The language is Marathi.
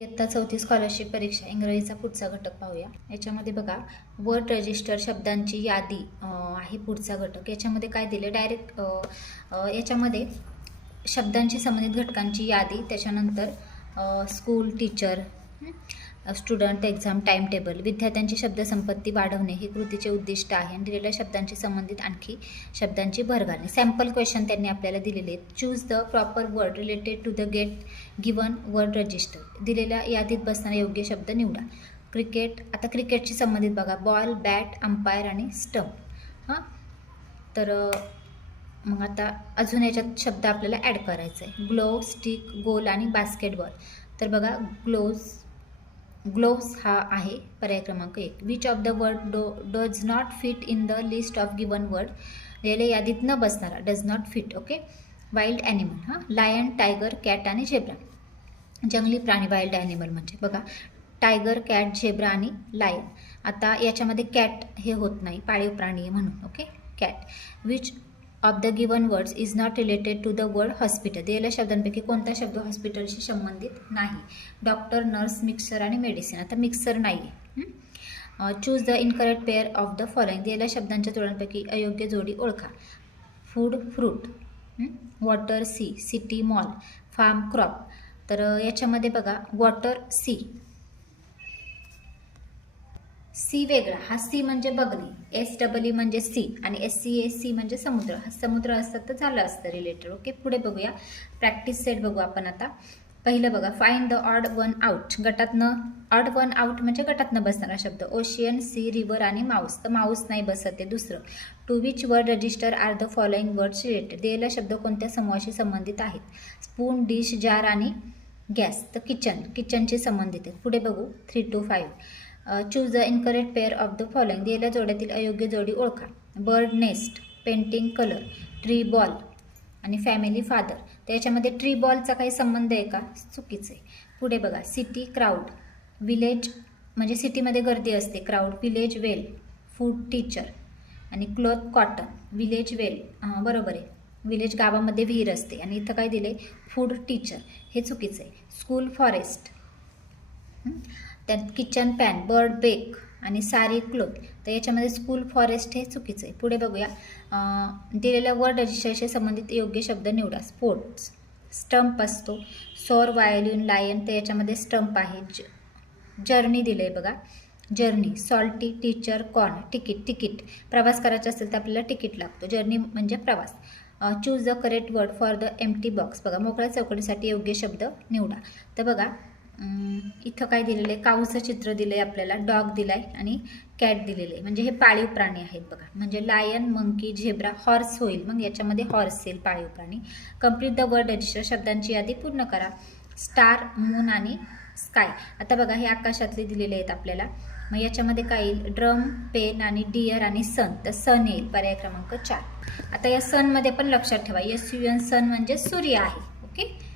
इयत्ता 4थी स्कॉलरशिप परीक्षा इंग्रजीचा पुढचा घटक पाहूया। याच्यामध्ये बघा वर्ड रजिस्टर शब्दांची यादी आहे पुढचा घटक। याच्यामध्ये काय दिले डायरेक्ट याच्यामध्ये शब्दांशी संबंधित घटकांची यादी, त्याच्यानंतर school, teacher, student, exam, time table, विद्यार्थ्यांची शब्दसंपत्ती वाढवणे हे कृतीचे उद्दिष्ट आहे आणि दिलेल्या शब्दांशी संबंधित आणखी शब्दांची भर घालणे। सॅम्पल क्वेश्चन त्यांनी आपल्याला दिलेले आहेत। Choose the proper word related to the gate given word register. दिलेल्या यादीत बसणारा योग्य शब्द निवडा। क्रिकेट, आता क्रिकेटशी संबंधित बघा बॉल, बॅट, अंपायर आणि स्टंप। तर मग आता अजून याच्यात शब्द आपल्याला ॲड करायचा आहे। ग्लोव, स्टिक, गोल आणि बास्केटबॉल। तर बघा ग्लोव्स हा आहे पर्याय क्रमांक 1। Which of the word does not fit in the list of given word. दिलेल्या यादीत न बसणारा does not fit. Okay. Wild animal, lion, tiger, cat आणि झेब्रा। जंगली प्राणी वाईल्ड ॲनिमल म्हणजे बघा टायगर, कॅट, झेब्रा आणि लायन। आता याच्यामध्ये कॅट हे होत नाही, पाळीव प्राणी आहे म्हणून। Okay, cat. Which of the given words is not related to the word hospital. दिलेल्या शब्दांपैकी कोणता शब्द हॉस्पिटलशी संबंधित नाही। डॉक्टर, नर्स, मिक्सर आणि मेडिसिन। आता मिक्सर नाही आहे। Choose the incorrect pair of the following. दिलेल्या शब्दांच्या जोड्यांपैकी अयोग्य जोडी ओळखा। Food, fruit, water, sea, city, mall, farm, crop. तर याच्यामध्ये बघा वॉटर, सी वेगळा, हा सी म्हणजे बघणे, SEE म्हणजे सी आणि SCAC म्हणजे समुद्र। हा समुद्र असतात तर झालं असतं रिलेटेड। ओके, पुढे बघूया प्रॅक्टिस सेट बघू आपण आता। पहिलं बघा find the odd one out. Odd one out म्हणजे गटातनं बसणारा शब्द। ओशियन, सी, रिव्हर आणि माऊस। तर माऊस नाही बसत आहे दुसरं। To which word register are the following words related. दिलेला शब्द कोणत्या समूहाशी संबंधित आहेत। स्पून, डिश, जार आणि गॅस। तर किचनशी संबंधित आहेत। पुढे बघू 3 to 5। Choose the incorrect pair of the following. दिलेल्या जोड्यातील अयोग्य जोडी ओळखा। Bird, nest, painting, colour, tree, ball आणि फॅमिली, फादर। तर याच्यामध्ये ट्री बॉलचा काही संबंध आहे का? चुकीचं आहे। पुढे बघा सिटी, क्राऊड, विलेज म्हणजे सिटीमध्ये गर्दी असते, क्राऊड, विलेज, वेल, फूड, टीचर आणि क्लॉथ, कॉटन। विलेज, वेल बरोबर आहे। विलेज गावामध्ये विहीर असते आणि इथं काय दिले फूड, टीचर, हे चुकीचं आहे। स्कूल, फॉरेस्ट, त्यात किचन, पॅन, बर्ड, बेक आणि सारी, क्लोथ। तर याच्यामध्ये स्कूल, फॉरेस्ट हे चुकीचं आहे। पुढे बघूया दिलेल्या वर्ड रजिस्टरशी संबंधित योग्य शब्द निवडा। स्पोर्ट्स, स्टंप असतो, सौर, वायोलिन, लायन। तर याच्यामध्ये स्टंप आहे। जर्नी दिलं आहे बघा, journey, salty, teacher, corn, ticket प्रवास करायचा असेल तर आपल्याला तिकीट लागतो। जर्नी म्हणजे प्रवास। Choose the correct word for the empty box. बघा मोकळ्या चौकटीसाठी योग्य शब्द निवडा। तर बघा इथं काय दिलेलं आहे, काऊचं चित्र दिलं आहे आपल्याला, डॉग दिला आहे आणि कॅट दिलेलं आहे, म्हणजे हे पाळीव प्राणी आहेत बघा। म्हणजे लायन, मंकी, झेब्रा, हॉर्स होईल, मग याच्यामध्ये हॉर्स येईल, पाळीव प्राणी। Complete the word register. शब्दांची यादी पूर्ण करा। स्टार, मून आणि स्काय। आता बघा हे आकाशातले दिलेले आहेत आपल्याला, मग याच्यामध्ये काय येईल, ड्रम, पेन आणि डिअर आणि सन। तर सन येईल पर्याय क्रमांक 4। आता या सनमध्ये पण लक्षात ठेवा, SUN सन म्हणजे सूर्य आहे। ओके।